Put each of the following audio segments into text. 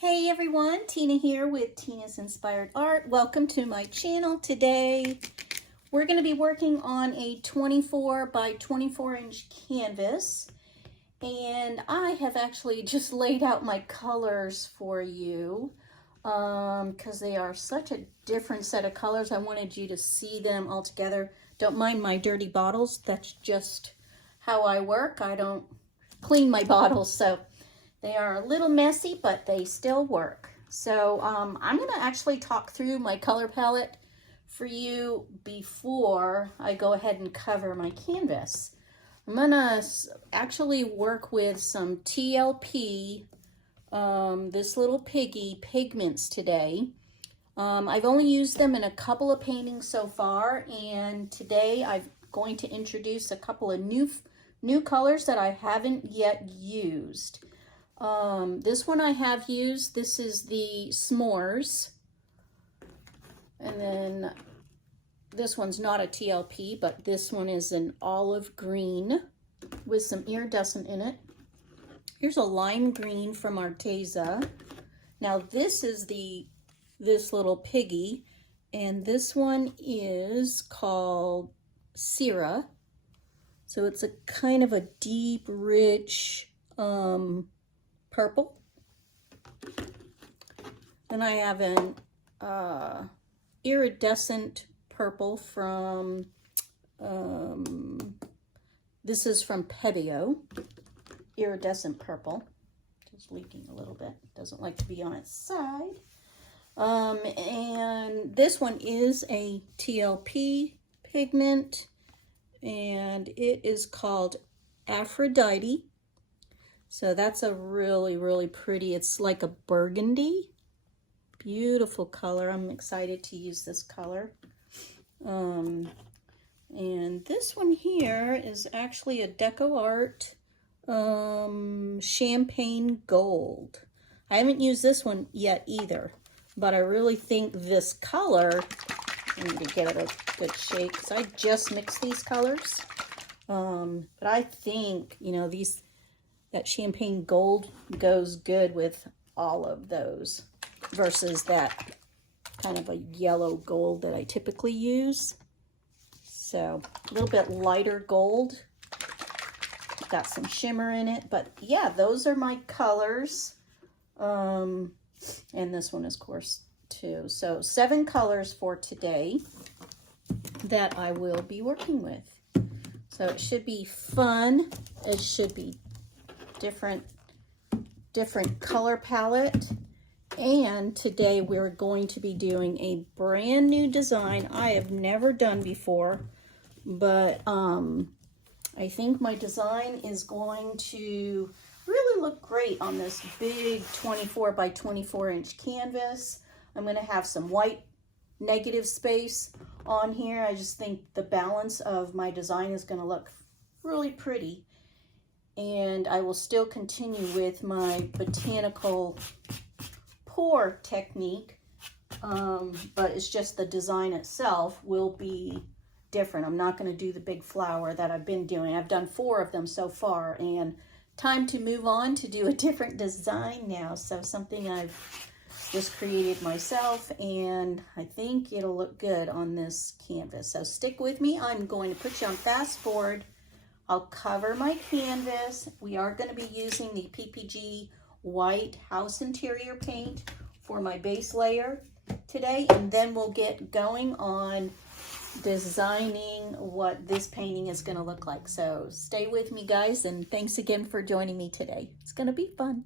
Hey everyone, Tina here with Tina's Inspired Art. Welcome to my channel. Today we're going to be working on a 24 by 24 inch canvas, and I have actually just laid out my colors for you because they are such a different set of colors. I wanted you to see them all together. Don't mind my dirty bottles, that's just how I work. I don't clean my bottles, so they are a little messy, but they still work. So I'm going to actually talk through my color palette for you before I go ahead and cover my canvas. I'm going to actually work with some TLP, this little piggy pigments today. I've only used them in a couple of paintings so far, and today I'm going to introduce a couple of new colors that I haven't yet used. This one I have used. This is the S'mores, and then this one's not a TLP, but this one is an olive green with some iridescent in it. Here's a lime green from Arteza. Now this is this little piggy, and this one is called Syrah. So it's a kind of a deep, rich purple. Then I have an iridescent purple from, this is from Pebeo, iridescent purple. Just leaking a little bit, doesn't like to be on its side. And this one is a TLP pigment, and it is called Aphrodite. So that's a really, really pretty, it's like a burgundy. Beautiful color. I'm excited to use this color. And this one here is actually a Deco Art Champagne Gold. I haven't used this one yet either, but I really think this color, I need to get it a good shake because I just mixed these colors. But I think, you know, that champagne gold goes good with all of those versus that kind of a yellow gold that I typically use. So a little bit lighter gold. Got some shimmer in it, but yeah, those are my colors. And this one is, of course, too. So 7 colors for today that I will be working with. So it should be fun. It should be different color palette, and today we're going to be doing a brand new design I have never done before, but I think my design is going to really look great on this big 24 by 24 inch canvas. I'm going to have some white negative space on here. I just think the balance of my design is going to look really pretty. And I will still continue with my Botanical Pour technique, but it's just the design itself will be different. I'm not going to do the big flower that I've been doing. I've done 4 of them so far, and time to move on to do a different design now. So something I've just created myself, and I think it'll look good on this canvas. So stick with me. I'm going to put you on fast forward. I'll cover my canvas. We are going to be using the PPG white house interior paint for my base layer today, and then we'll get going on designing what this painting is going to look like. So stay with me, guys, and thanks again for joining me today. It's going to be fun.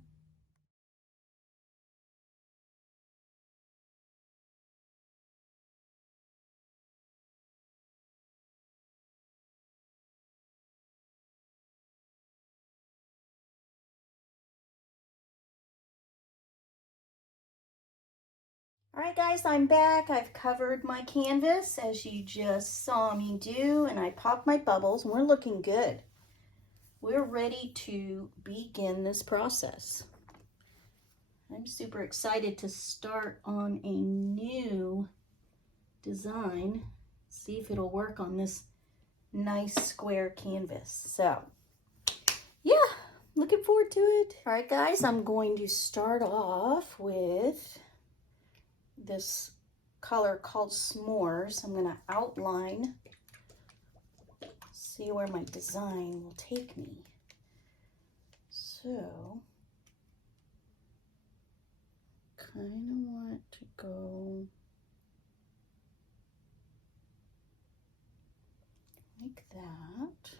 All right, guys, I'm back. I've covered my canvas as you just saw me do, and I popped my bubbles, and we're looking good. We're ready to begin this process. I'm super excited to start on a new design. See if it'll work on this nice square canvas. So, yeah, Looking forward to it. All right, guys, I'm going to start off with this color called S'mores. I'm going to outline, see where my design will take me. So, kind of want to go like that.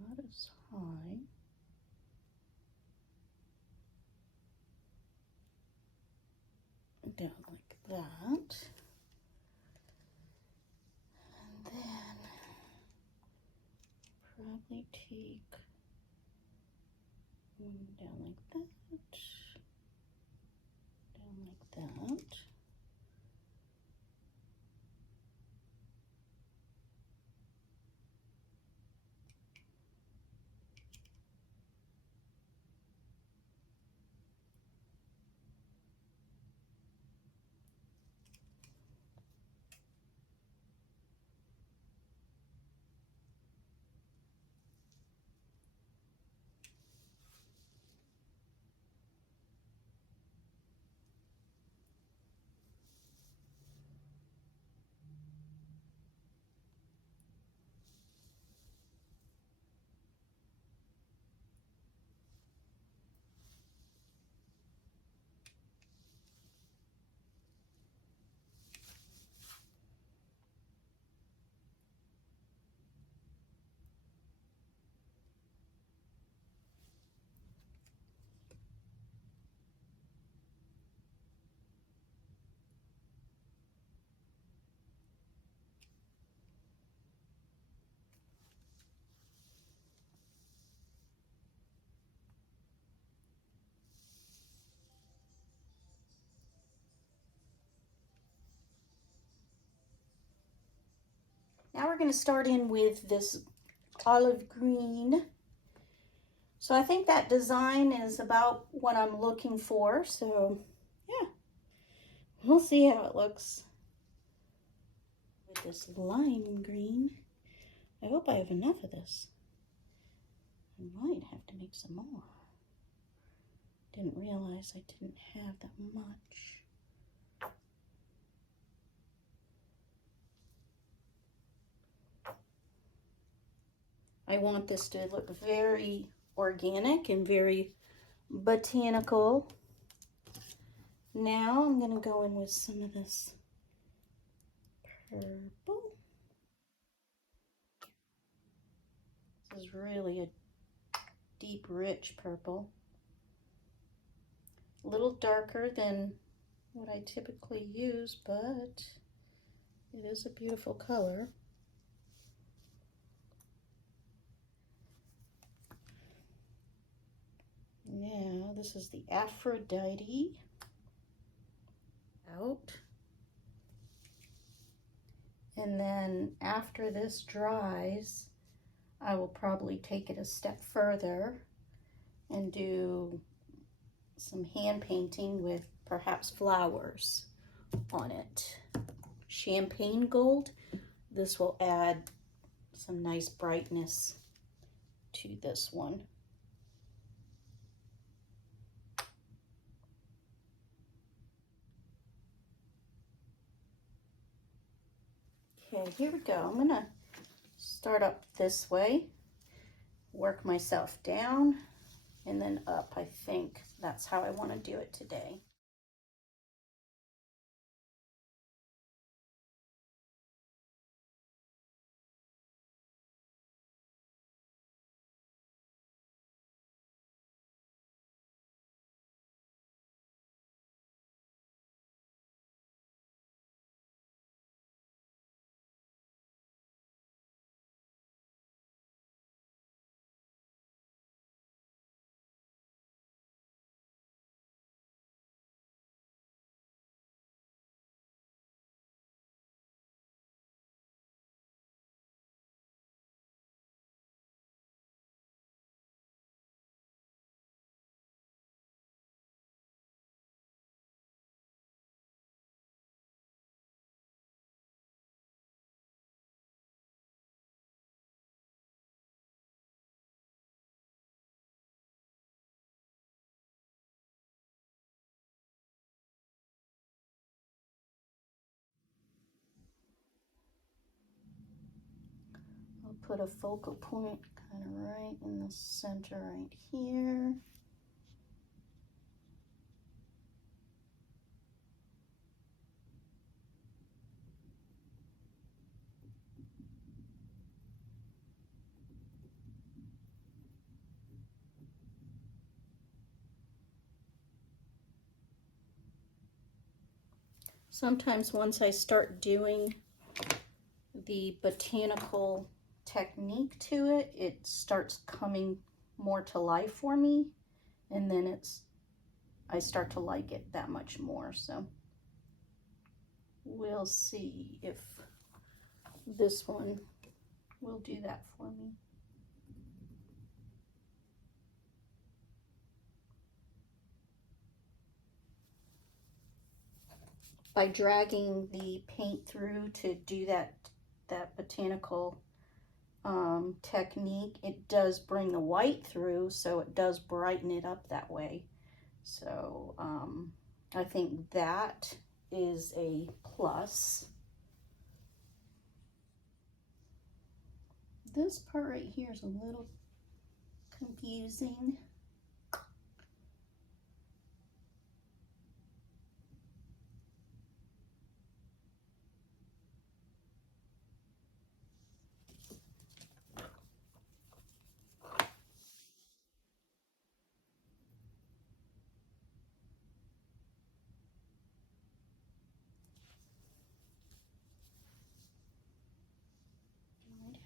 Not as high. Down like that. And then probably take one down like that. Down like that. Now we're going to start in with this olive green. So I think that design is about what I'm looking for. So yeah, we'll see how it looks. With this lime green, I hope I have enough of this. I might have to make some more. Didn't realize I didn't have that much. I want this to look very organic and very botanical. Now I'm going to go in with some of this purple. This is really a deep, rich purple. A little darker than what I typically use, but it is a beautiful color. Now this is the Aphrodite out. And then after this dries, I will probably take it a step further and do some hand painting with perhaps flowers on it. Champagne gold. This will add some nice brightness to this one. Okay, here we go. I'm gonna start up this way, work myself down, and then up. I think that's how I want to do it today. put a focal point kind of right in the center right here. Sometimes once I start doing the botanical technique to it, it starts coming more to life for me, and then I start to like it that much more. So we'll see if this one will do that for me. By dragging the paint through to do that botanical technique, it does bring the white through, so it does brighten it up that way. So I think that is a plus. This part right here is a little confusing.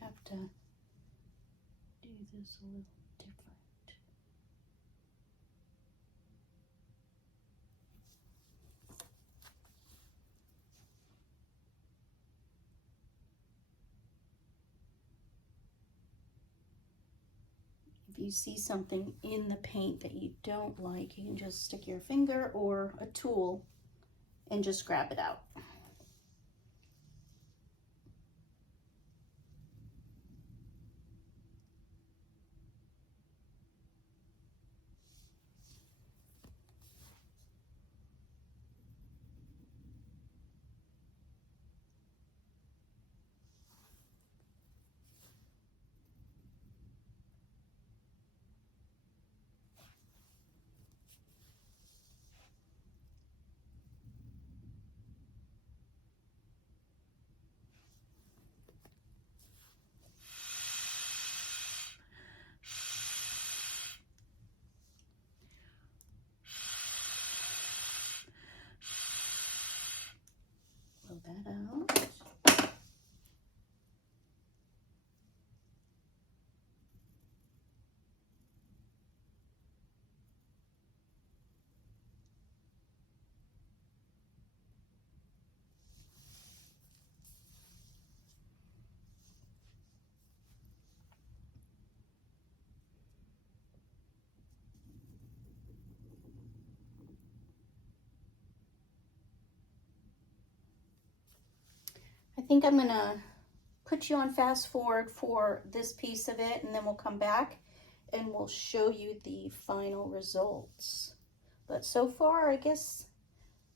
Have to do this a little different. If you see something in the paint that you don't like, you can just stick your finger or a tool and just grab it out. Blow that out. I think I'm gonna put you on fast forward for this piece of it, and then we'll come back and we'll show you the final results. But so far, I guess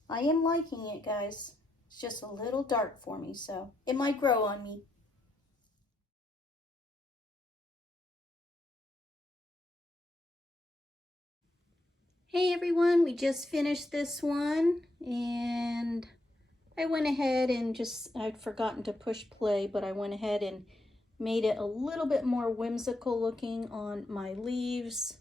I am liking it, guys. It's just a little dark for me, so it might grow on me. Hey everyone, we just finished this one, and I went ahead and I'd forgotten to push play, but I went ahead and made it a little bit more whimsical looking on my leaves,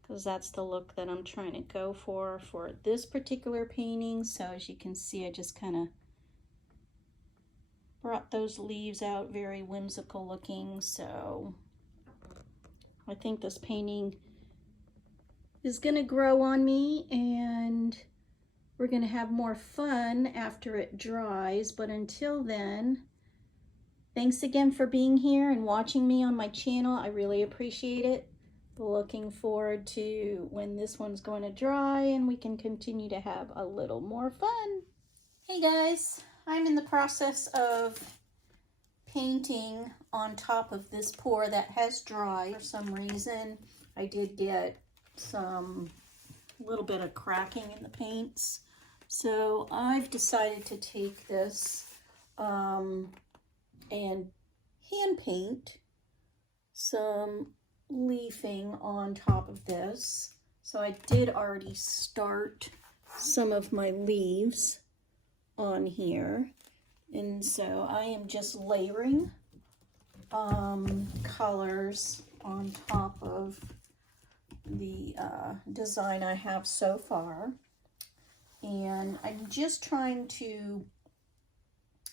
because that's the look that I'm trying to go for this particular painting. So as you can see, I just kind of brought those leaves out very whimsical looking. So I think this painting is gonna grow on me, and we're gonna have more fun after it dries. But until then, thanks again for being here and watching me on my channel. I really appreciate it. Looking forward to when this one's going to dry and we can continue to have a little more fun. Hey guys, I'm in the process of painting on top of this pour that has dried. For some reason, I did get some little bit of cracking in the paints. So I've decided to take this and hand paint some leafing on top of this. So I did already start some of my leaves on here. And so I am just layering colors on top of the design I have so far. And I'm just trying to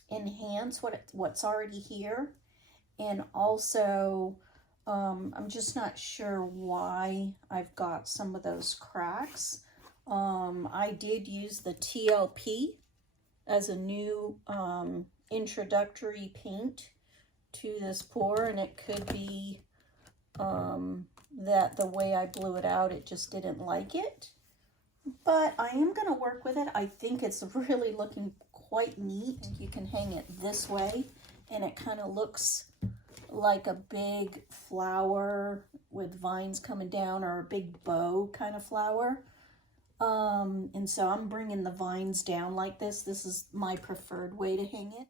enhance what's already here. And also, I'm just not sure why I've got some of those cracks. I did use the TLP as a new introductory paint to this pour, and it could be that the way I blew it out, it just didn't like it. But I am going to work with it. I think it's really looking quite neat. You can hang it this way, and it kind of looks like a big flower with vines coming down, or a big bow kind of flower. And so I'm bringing the vines down like this. This is my preferred way to hang it.